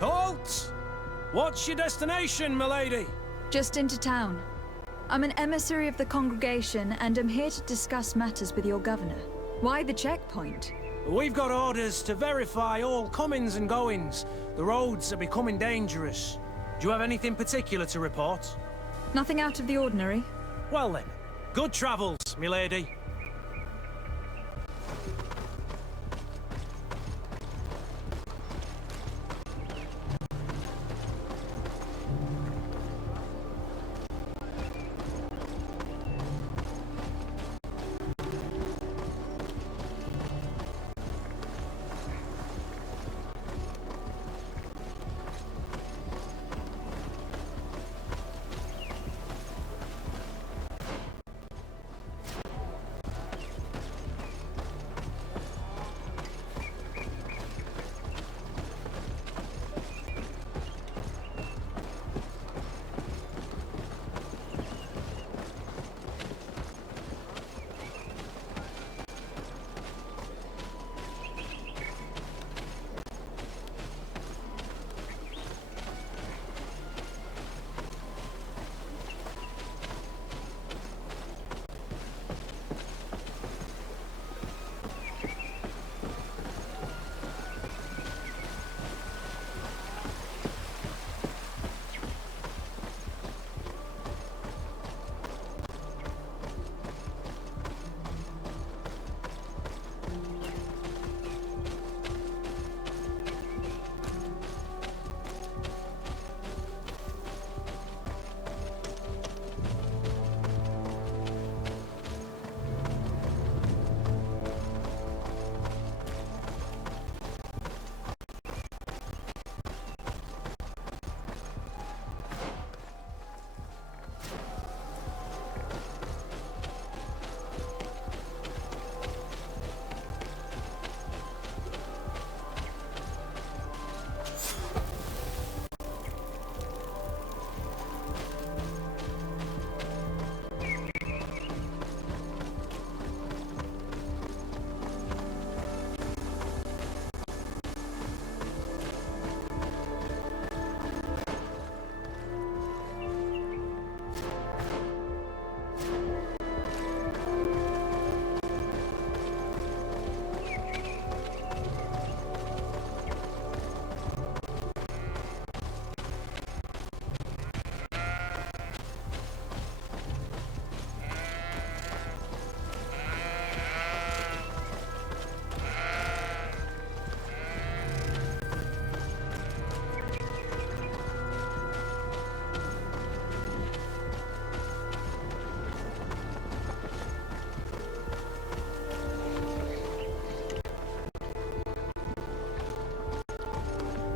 Halt! What's your destination, milady? Just into town. I'm an emissary of the congregation and am here to discuss matters with your governor. Why the checkpoint? We've got orders to verify all comings and goings. The roads are becoming dangerous. Do you have anything particular to report? Nothing out of the ordinary. Well then, good travels, milady.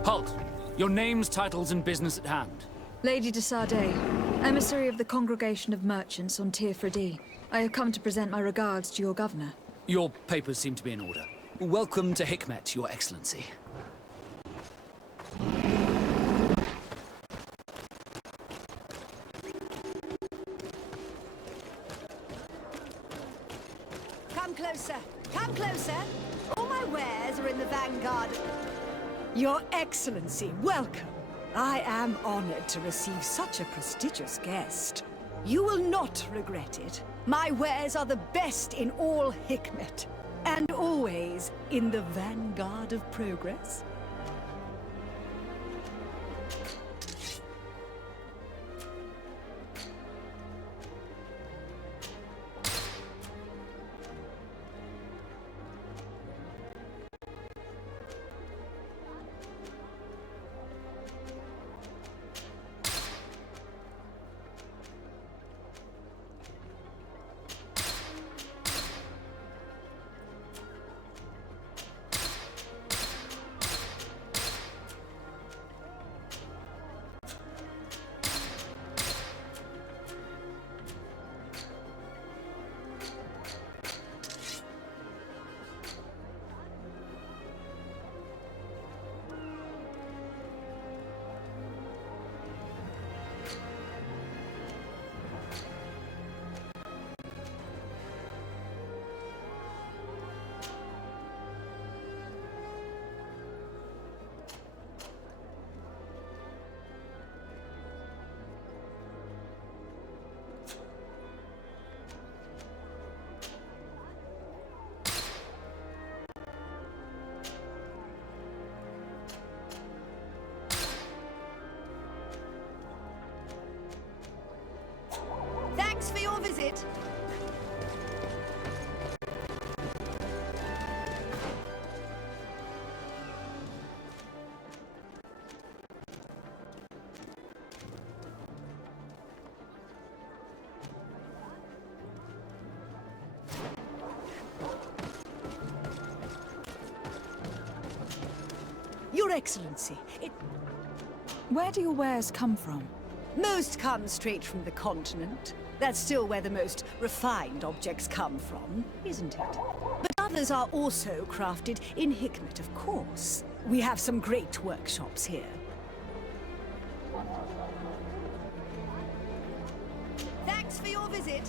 Halt! Your names, titles, and business at hand. Lady de Sardet, emissary of the Congregation of Merchants on Tirfredi. I have come to present my regards to your governor. Your papers seem to be in order. Welcome to Hikmet, Your Excellency. Come closer. Come closer. All my wares are in the vanguard. Your Excellency, welcome. I am honored to receive such a prestigious guest. You will not regret it. My wares are the best in all Hikmet, and always in the vanguard of progress. visit. Your Excellency, Where do your wares come from? most come straight from the continent. That's still where the most refined objects come from, isn't it? But others are also crafted in Hikmet, of course. We have some great workshops here. Thanks for your visit.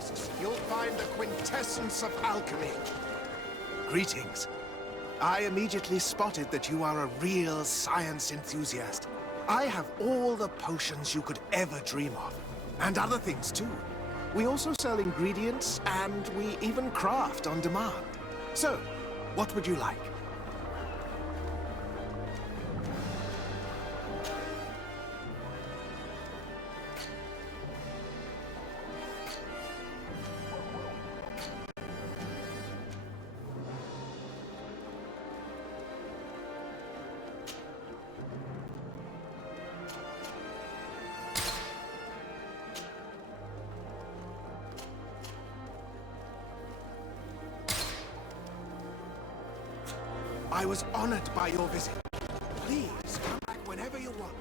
kiosks, you'll find the quintessence of alchemy. Greetings. I immediately spotted that you are a real science enthusiast. I have all the potions you could ever dream of. And other things too. We also sell ingredients, and we even craft on demand. So, what would you like? I was honored by your visit. Please, come back whenever you want.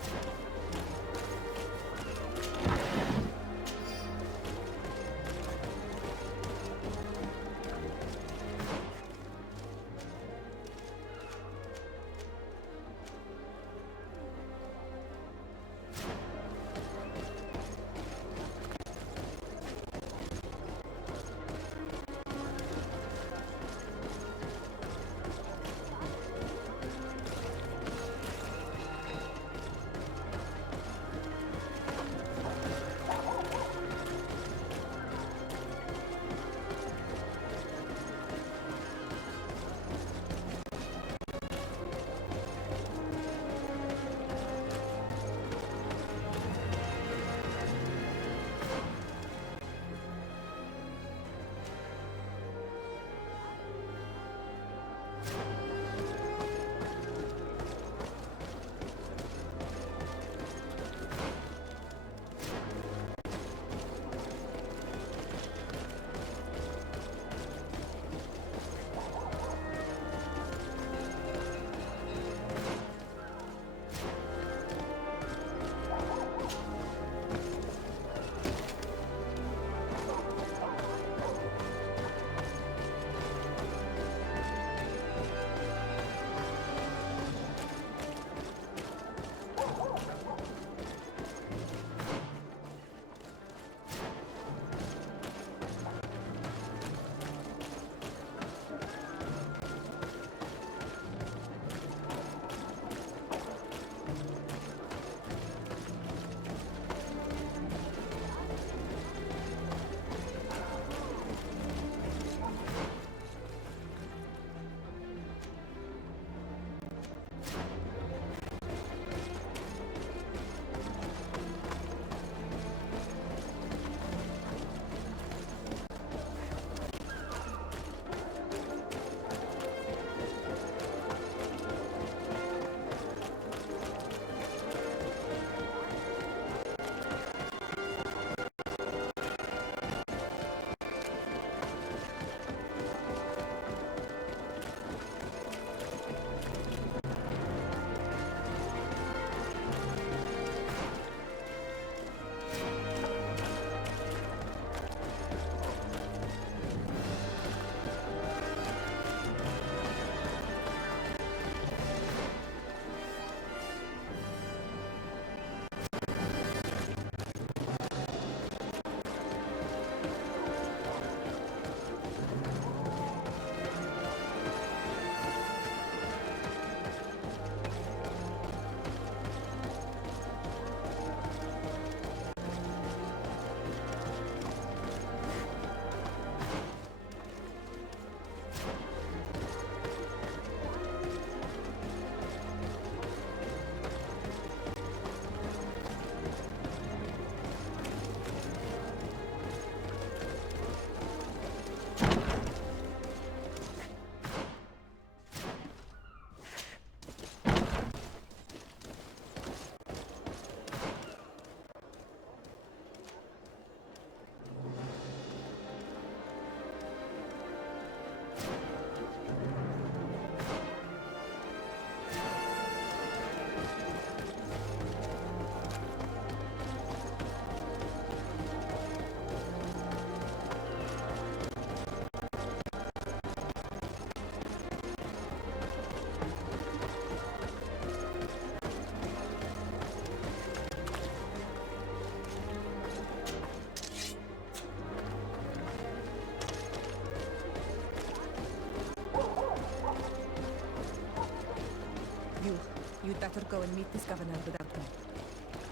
You'd better go and meet this governor without me.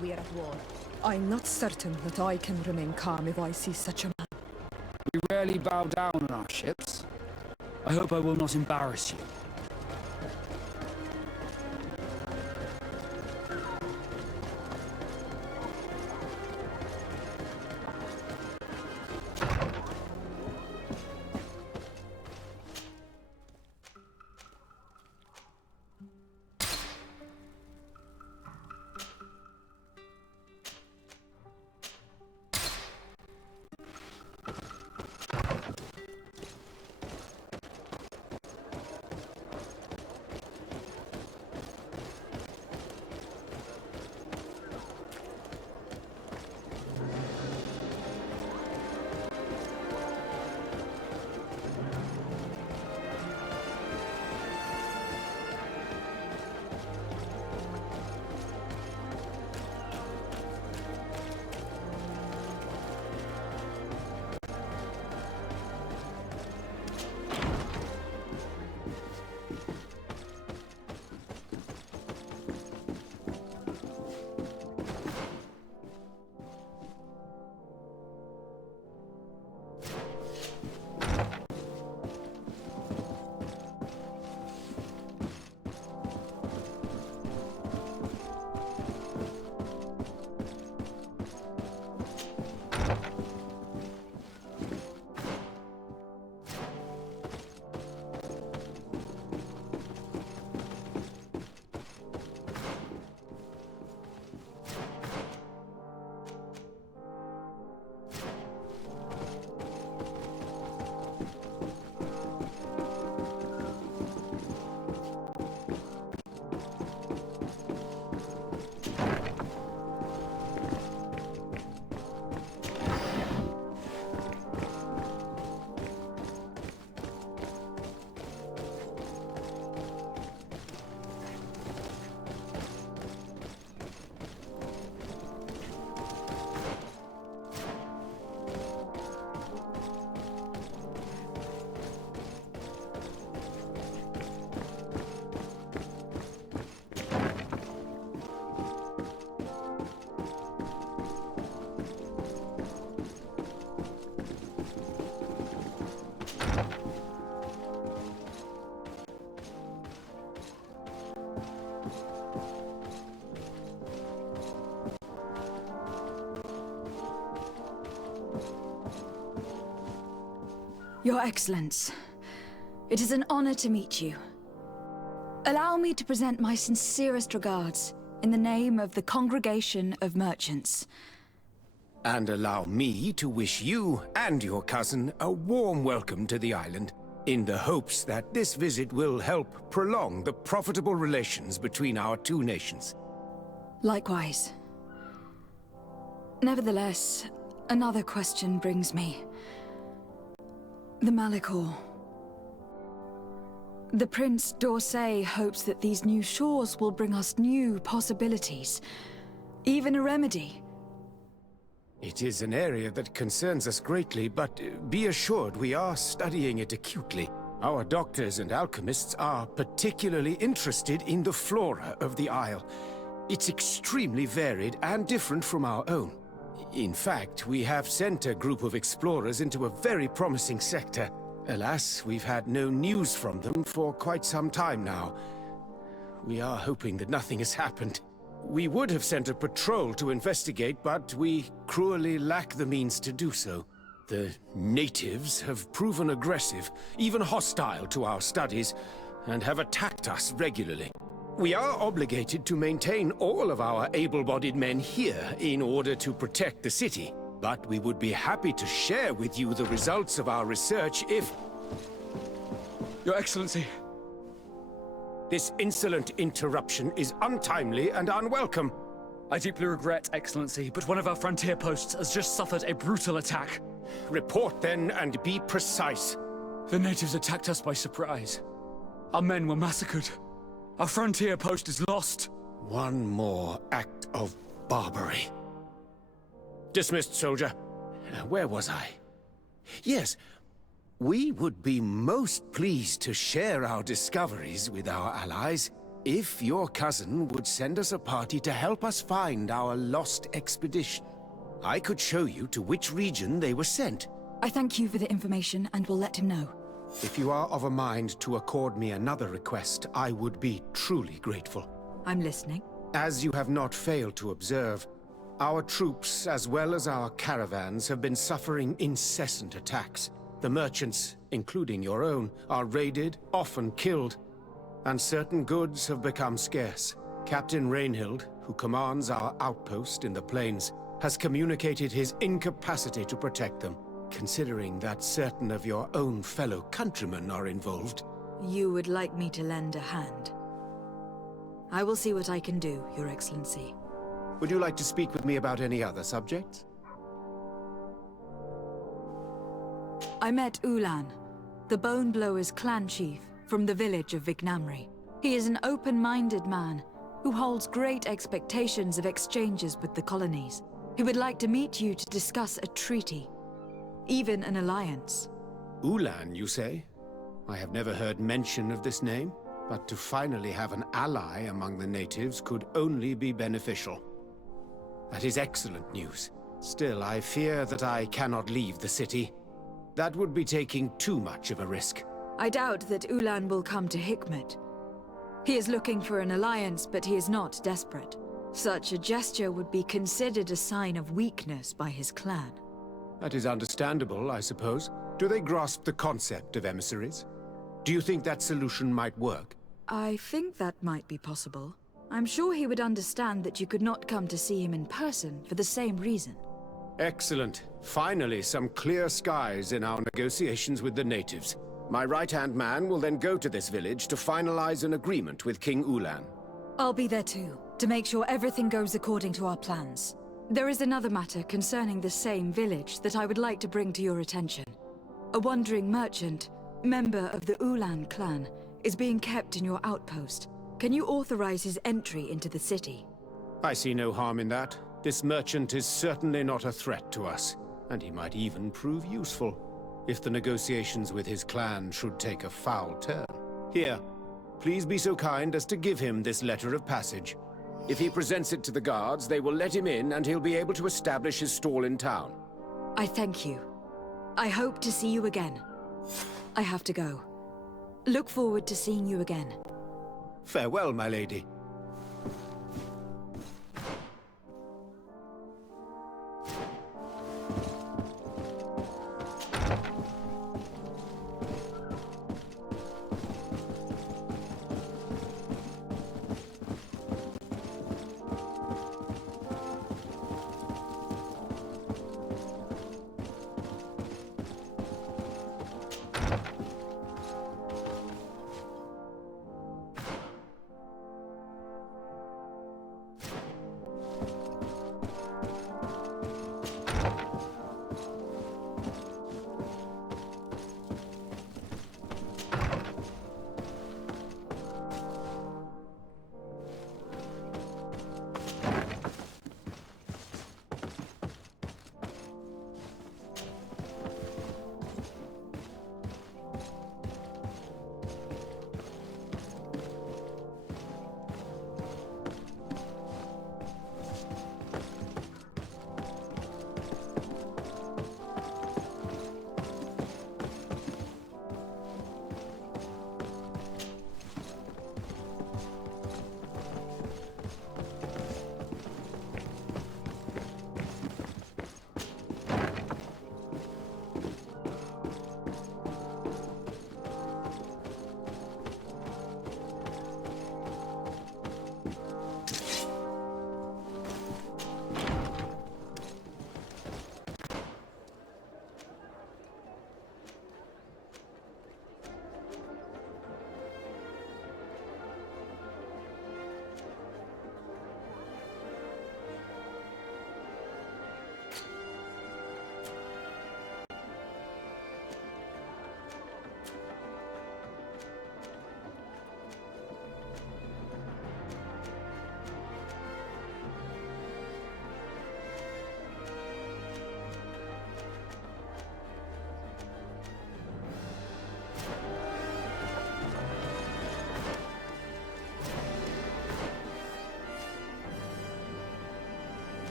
We are at war. I'm not certain that I can remain calm if I see such a man. We rarely bow down on our ships. I hope I will not embarrass you. Your Excellence, it is an honor to meet you. Allow me to present my sincerest regards in the name of the Congregation of Merchants. And allow me to wish you and your cousin a warm welcome to the island, in the hopes that this visit will help prolong the profitable relations between our two nations. Likewise. Nevertheless, another question brings me. The Malachor. The Prince d'Orsay hopes that these new shores will bring us new possibilities, even a remedy. It is an area that concerns us greatly, but be assured we are studying it acutely. Our doctors and alchemists are particularly interested in the flora of the Isle. It's extremely varied and different from our own. In fact, we have sent a group of explorers into a very promising sector. Alas, we've had no news from them for quite some time now. We are hoping that nothing has happened. We would have sent a patrol to investigate, but we cruelly lack the means to do so. The natives have proven aggressive, even hostile to our studies, and have attacked us regularly. We are obligated to maintain all of our able-bodied men here in order to protect the city, but we would be happy to share with you the results of our research if... Your Excellency. This insolent interruption is untimely and unwelcome. I deeply regret, Excellency, but one of our frontier posts has just suffered a brutal attack. Report then, and be precise. The natives attacked us by surprise. Our men were massacred. Our frontier post is lost. One more act of barbarity. Dismissed, soldier. Where was I? Yes, we would be most pleased to share our discoveries with our allies. If your cousin would send us a party to help us find our lost expedition, I could show you to which region they were sent. I thank you for the information and will let him know. If you are of a mind to accord me another request, I would be truly grateful. I'm listening. As you have not failed to observe, our troops, as well as our caravans, have been suffering incessant attacks. The merchants, including your own, are raided, often killed, and certain goods have become scarce. Captain Rainhild, who commands our outpost in the plains, has communicated his incapacity to protect them. Considering that certain of your own fellow countrymen are involved. You would like me to lend a hand? I will see what I can do, Your Excellency. Would you like to speak with me about any other subjects? I met Ulan, the Bone Blowers clan chief from the village of Vignamri. He is an open-minded man who holds great expectations of exchanges with the colonies. He would like to meet you to discuss a treaty, even an alliance. Ulan, you say? I have never heard mention of this name, but to finally have an ally among the natives could only be beneficial. That is excellent news. Still, I fear that I cannot leave the city. That would be taking too much of a risk. I doubt that Ulan will come to Hikmet. He is looking for an alliance, but he is not desperate. Such a gesture would be considered a sign of weakness by his clan. That is understandable, I suppose. Do they grasp the concept of emissaries? Do you think that solution might work? I think that might be possible. I'm sure he would understand that you could not come to see him in person for the same reason. Excellent. Finally, some clear skies in our negotiations with the natives. My right-hand man will then go to this village to finalize an agreement with King Ulan. I'll be there too, to make sure everything goes according to our plans. There is another matter concerning the same village that I would like to bring to your attention. A wandering merchant, member of the Ulan clan, is being kept in your outpost. Can you authorize his entry into the city? I see no harm in that. This merchant is certainly not a threat to us, and he might even prove useful, if the negotiations with his clan should take a foul turn. Here, please be so kind as to give him this letter of passage. If he presents it to the guards, they will let him in and he'll be able to establish his stall in town. I thank you. I hope to see you again. I have to go. Look forward to seeing you again. Farewell, my lady.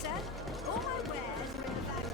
closer. All my wares are in the vanguard.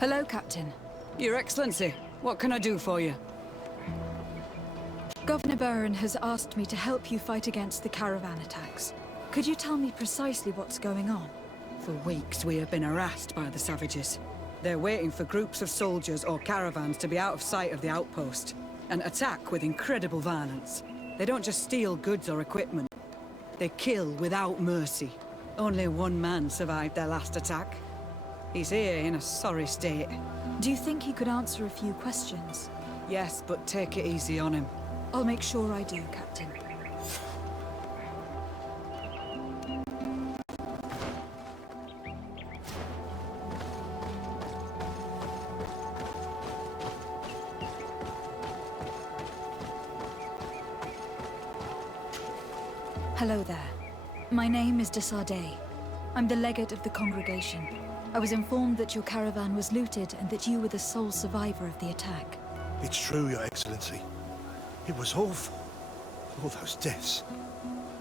Hello, Captain. Your Excellency, what can I do for you? Governor Baron has asked me to help you fight against the caravan attacks. Could you tell me precisely what's going on? For weeks we have been harassed by the savages. They're waiting for groups of soldiers or caravans to be out of sight of the outpost and attack with incredible violence. They don't just steal goods or equipment. They kill without mercy. Only one man survived their last attack. He's here in a sorry state. Do you think he could answer a few questions? Yes, but take it easy on him. I'll make sure I do, Captain. Hello there. My name is de Sardet. I'm the legate of the congregation. I was informed that your caravan was looted and that you were the sole survivor of the attack. It's true, Your Excellency. It was awful. All those deaths.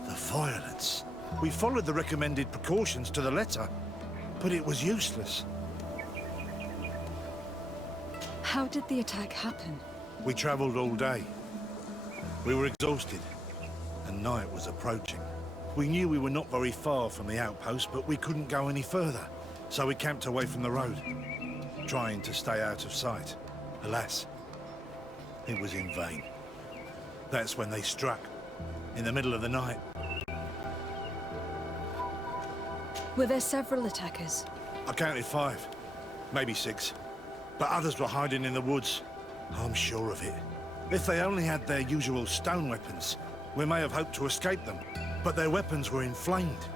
The violence. We followed the recommended precautions to the letter, but it was useless. How did the attack happen? We traveled all day. We were exhausted, and night was approaching. We knew we were not very far from the outpost, but we couldn't go any further. So we camped away from the road, trying to stay out of sight. Alas, it was in vain. That's when they struck, in the middle of the night. Were there several attackers? I counted 5, maybe 6. But others were hiding in the woods. I'm sure of it. If they only had their usual stone weapons, we may have hoped to escape them. But their weapons were inflamed.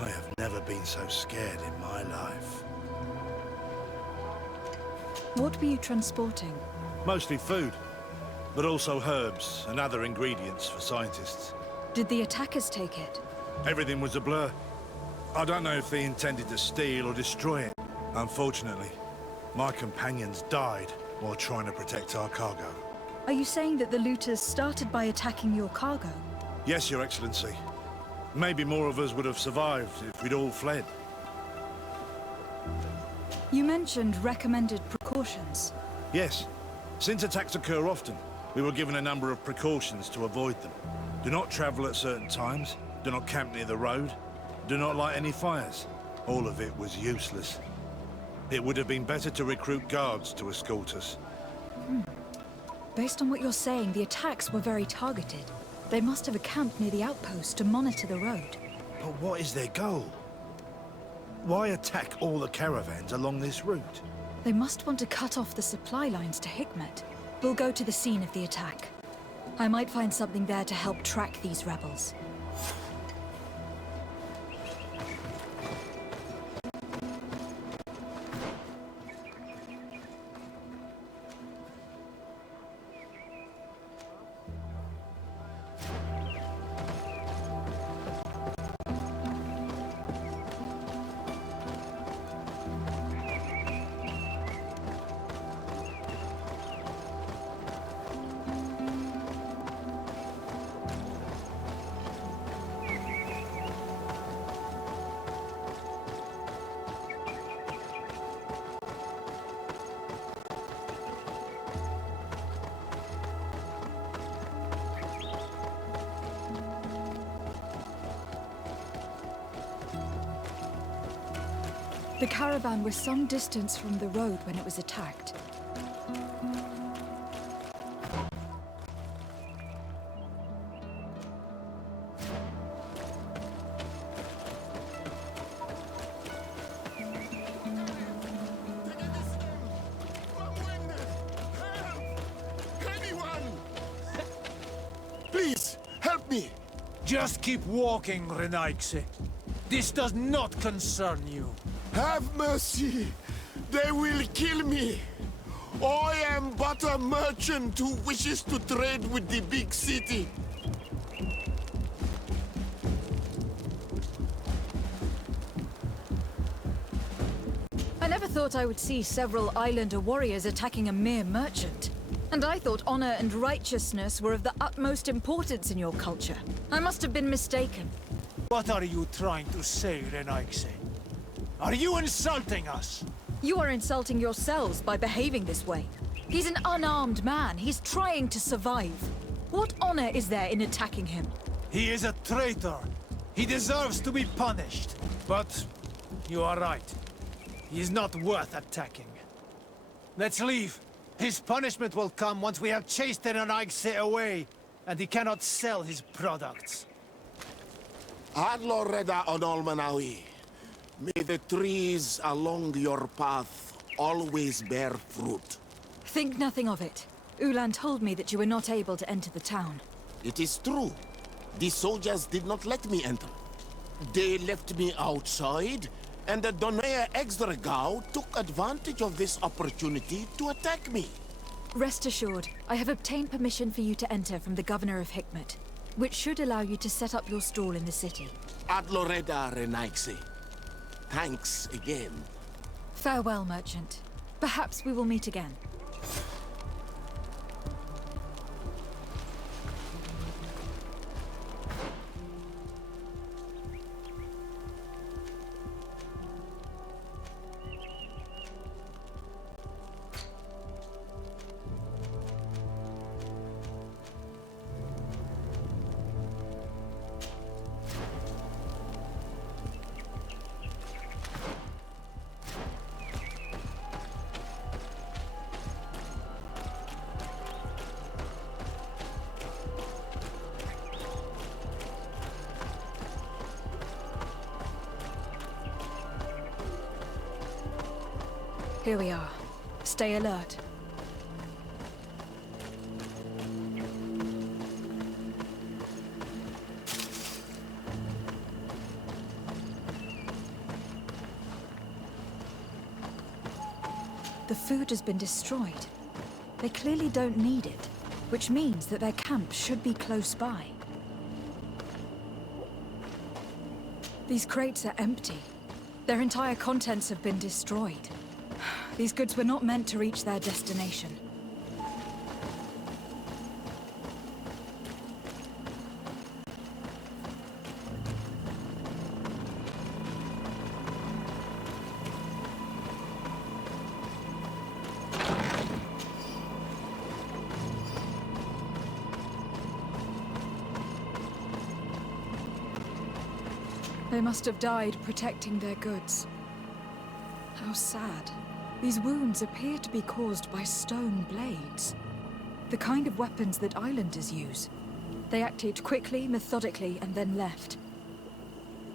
I have never been so scared in my life. What were you transporting? Mostly food, but also herbs and other ingredients for scientists. Did the attackers take it? Everything was a blur. I don't know if they intended to steal or destroy it. Unfortunately, my companions died while trying to protect our cargo. Are you saying that the looters started by attacking your cargo? Yes, Your Excellency. Maybe more of us would have survived if we'd all fled. You mentioned recommended precautions. Yes. Since attacks occur often, we were given a number of precautions to avoid them. Do not travel at certain times, do not camp near the road, do not light any fires. All of it was useless. It would have been better to recruit guards to escort us. Based on what you're saying, the attacks were very targeted. They must have camped near the outpost to monitor the road. But what is their goal? Why attack all the caravans along this route? They must want to cut off the supply lines to Hikmet. We'll go to the scene of the attack. I might find something there to help track these rebels. The caravan was some distance from the road when it was attacked. Please, help me! Just keep walking, Renaigse. This does not concern you. Have mercy! They will kill me! I am but a merchant who wishes to trade with the big city. I never thought I would see several islander warriors attacking a mere merchant. And I thought honor and righteousness were of the utmost importance in your culture. I must have been mistaken. What are you trying to say, Renaigse? Are you insulting us? You are insulting yourselves by behaving this way. He's an unarmed man. He's trying to survive. What honor is there in attacking him? He is a traitor. He deserves to be punished. But you are right. He is not worth attacking. Let's leave. His punishment will come once we have chased Renaigse away, and he cannot sell his products. Adloreda Onolmanawi, may the trees along your path always bear fruit. Think nothing of it. Ulan told me that you were not able to enter the town. It is true. The soldiers did not let me enter. They left me outside, and the Donea Exdragao took advantage of this opportunity to attack me. Rest assured, I have obtained permission for you to enter from the Governor of Hikmet, which should allow you to set up your stall in the city. Adloreda Renaigse. Thanks again. Farewell, merchant. Perhaps we will meet again. Here we are. Stay alert. The food has been destroyed. They clearly don't need it, which means that their camp should be close by. These crates are empty. Their entire contents have been destroyed. These goods were not meant to reach their destination. They must have died protecting their goods. How sad. These wounds appear to be caused by stone blades. The kind of weapons that islanders use. They acted quickly, methodically, and then left.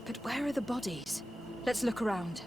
But where are the bodies? Let's look around.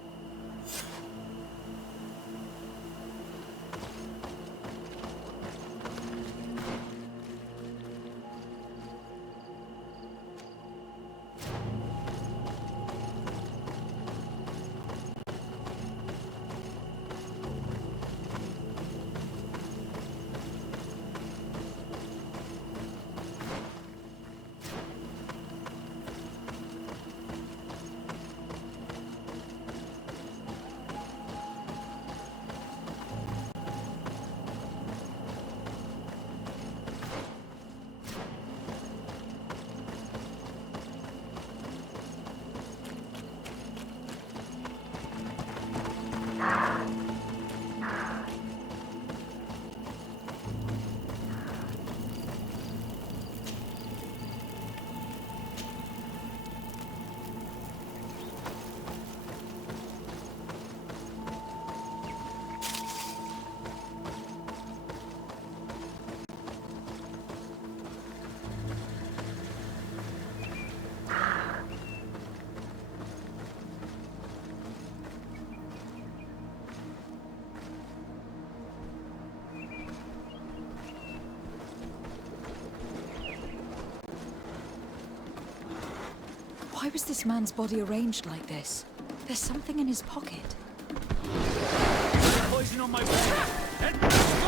Why was this man's body arranged like this? There's something in his pocket. Poison on my blade! And let's go!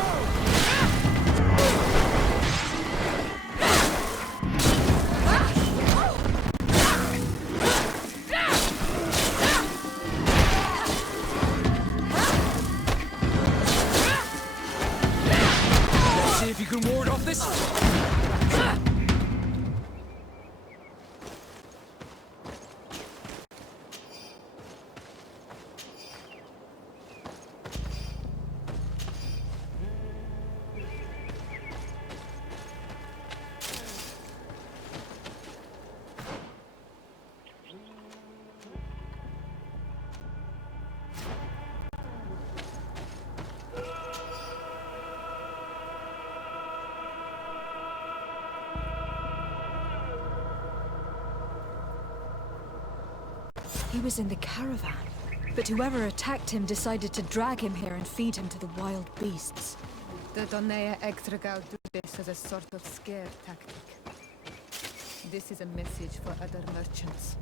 Let's see if you can ward off this. He was in the caravan, but whoever attacked him decided to drag him here and feed him to the wild beasts. The Donea Extragao do this as a sort of scare tactic. This is a message for other merchants.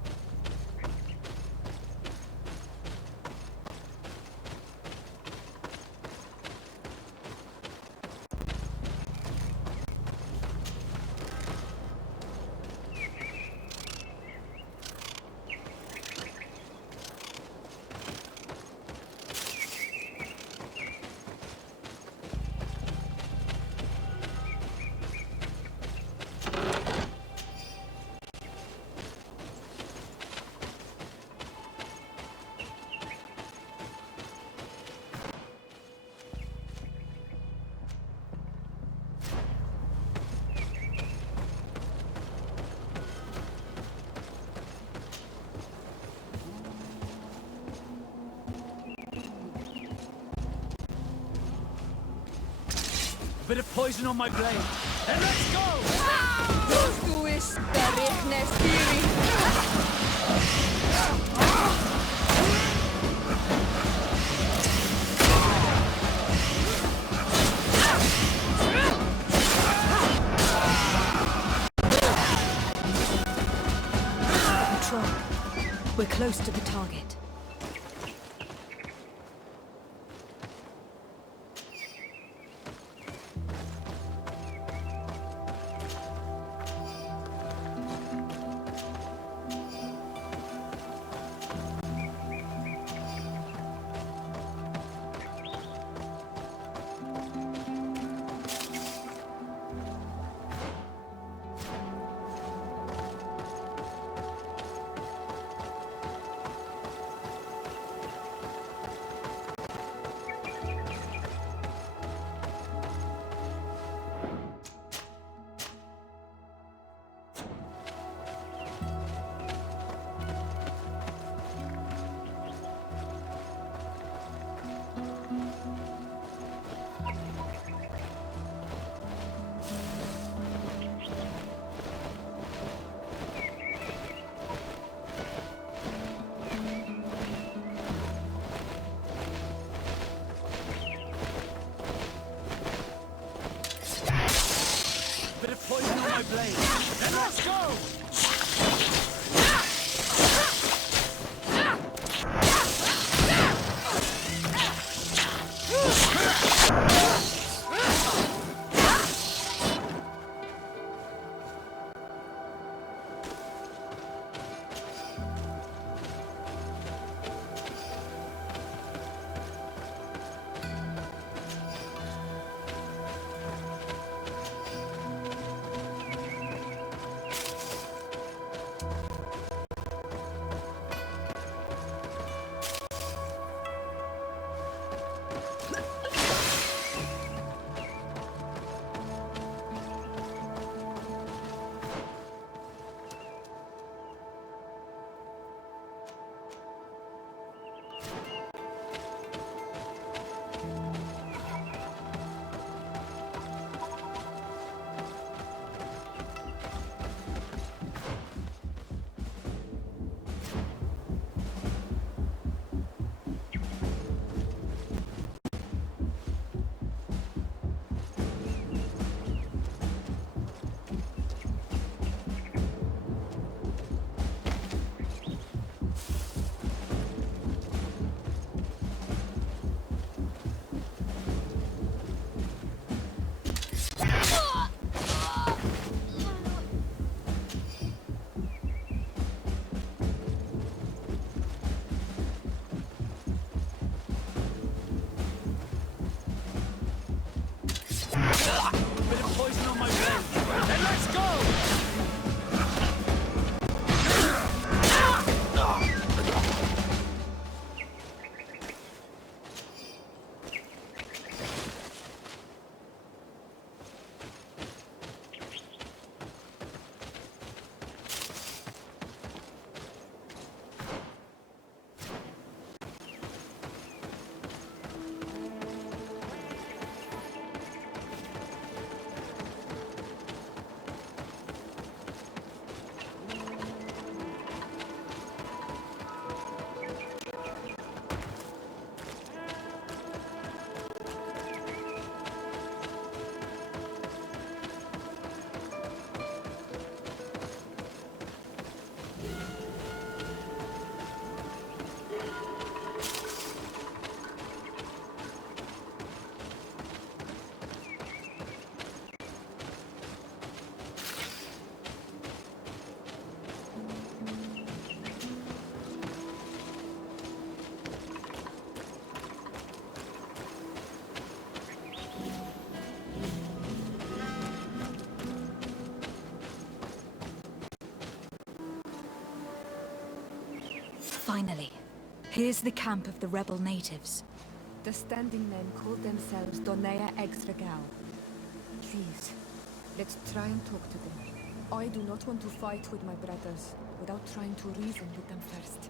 Bit of poison on my blade. And let's go! Tu is terrible spirit. Control. We're close to the target. Bit of poison on my blade. And let's go! on my way. Then let's go! Finally, here's the camp of the rebel natives. The standing men call themselves Donea Exregao. Please, let's try and talk to them. I do not want to fight with my brothers without trying to reason with them first.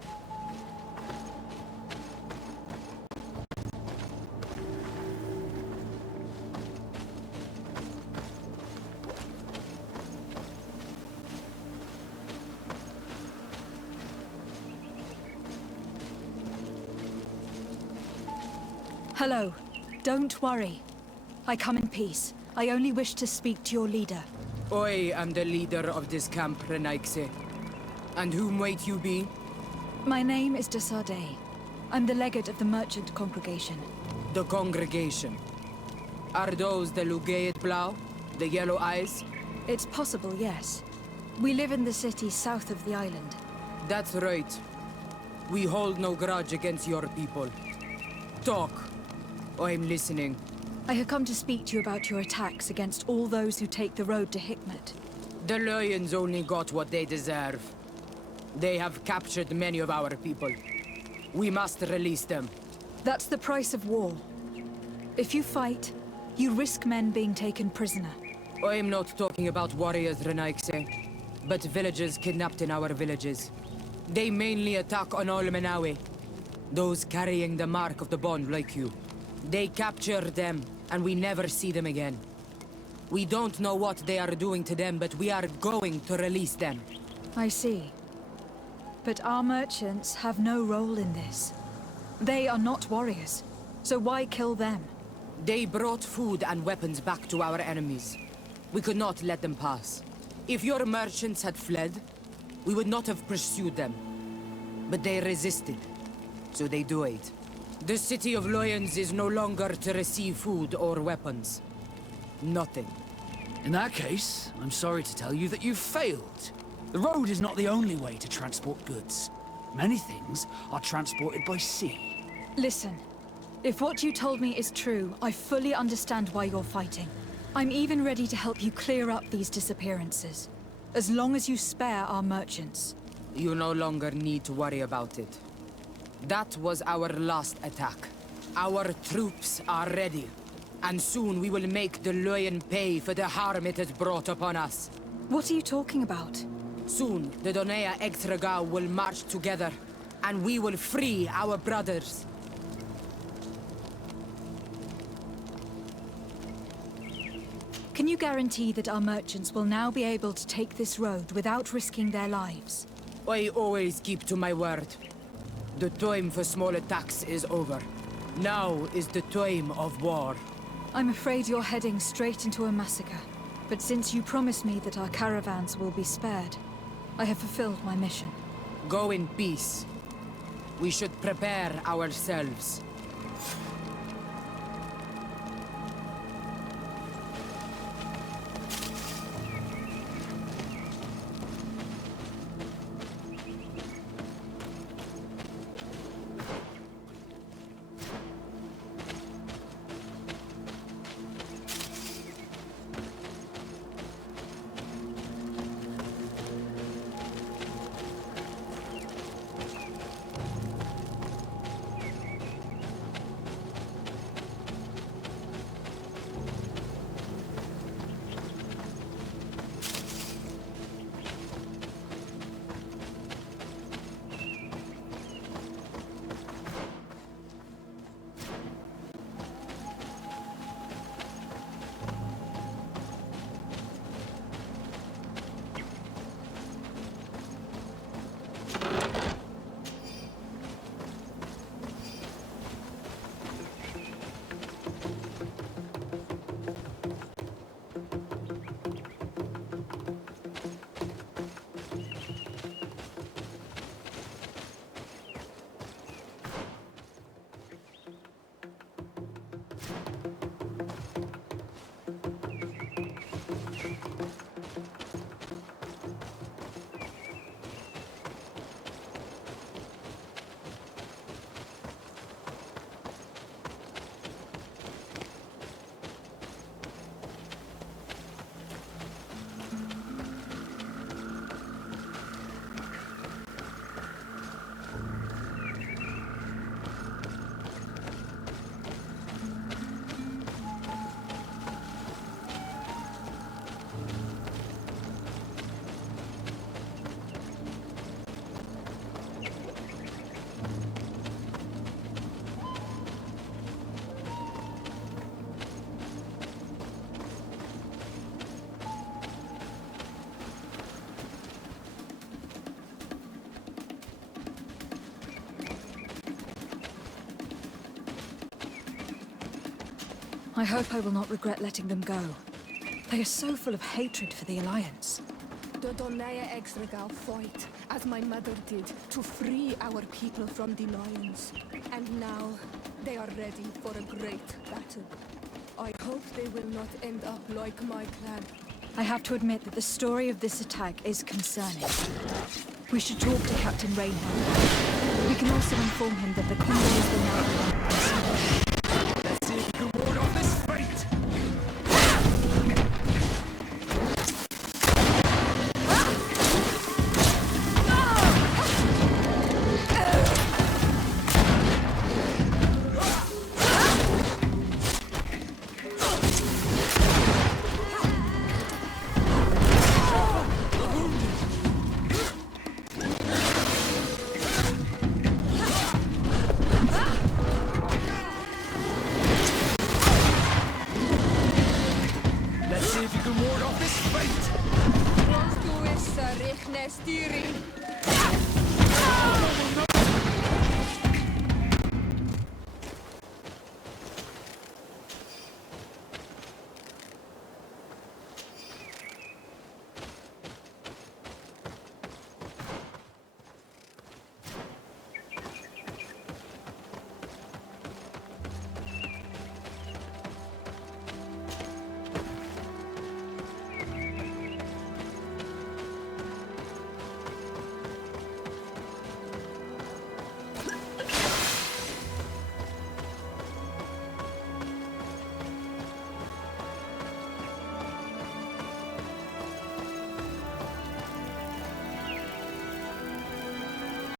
Hello. Don't worry. I come in peace. I only wish to speak to your leader. I am the leader of this camp, Renaikse. And whom might you be? My name is de Sardet. I'm the legate of the merchant congregation. The congregation. Are those the Lugeet Blau? The yellow eyes? It's possible, yes. We live in the city south of the island. That's right. We hold no grudge against your people. Talk. I'm listening. I have come to speak to you about your attacks against all those who take the road to Hikmet. The Lions only got what they deserve. They have captured many of our people. We must release them. That's the price of war. If you fight, you risk men being taken prisoner. I'm not talking about warriors, Renaikse, but villagers kidnapped in our villages. They mainly attack on Olmenawe, those carrying the mark of the bond like you. They capture them, and we never see them again. We don't know what they are doing to them, but we are going to release them. I see. But our merchants have no role in this. They are not warriors, so why kill them? They brought food and weapons back to our enemies. We could not let them pass. If your merchants had fled, we would not have pursued them. But they resisted, so they died. The city of Loyans is no longer to receive food or weapons. Nothing. In that case, I'm sorry to tell you that you've failed. The road is not the only way to transport goods. Many things are transported by sea. Listen, if what you told me is true, I fully understand why you're fighting. I'm even ready to help you clear up these disappearances, as long as you spare our merchants. You no longer need to worry about it. That was our last attack. Our troops are ready, and soon we will make the Loyan pay for the harm it has brought upon us. What are you talking about? Soon, the Donea Exregao will march together, and we will free our brothers. Can you guarantee that our merchants will now be able to take this road without risking their lives? I always keep to my word. The time for small attacks is over. Now is the time of war. I'm afraid you're heading straight into a massacre. But since you promised me that our caravans will be spared, I have fulfilled my mission. Go in peace. We should prepare ourselves. I hope I will not regret letting them go. They are so full of hatred for the Alliance. The Donea Exregal fight, as my mother did, to free our people from the Lions. And now, they are ready for a great battle. I hope they will not end up like my clan. I have to admit that the story of this attack is concerning. We should talk to Captain Rainbow. We can also inform him that the convoys will now be on consideration. Let's see if we can ward off this fate!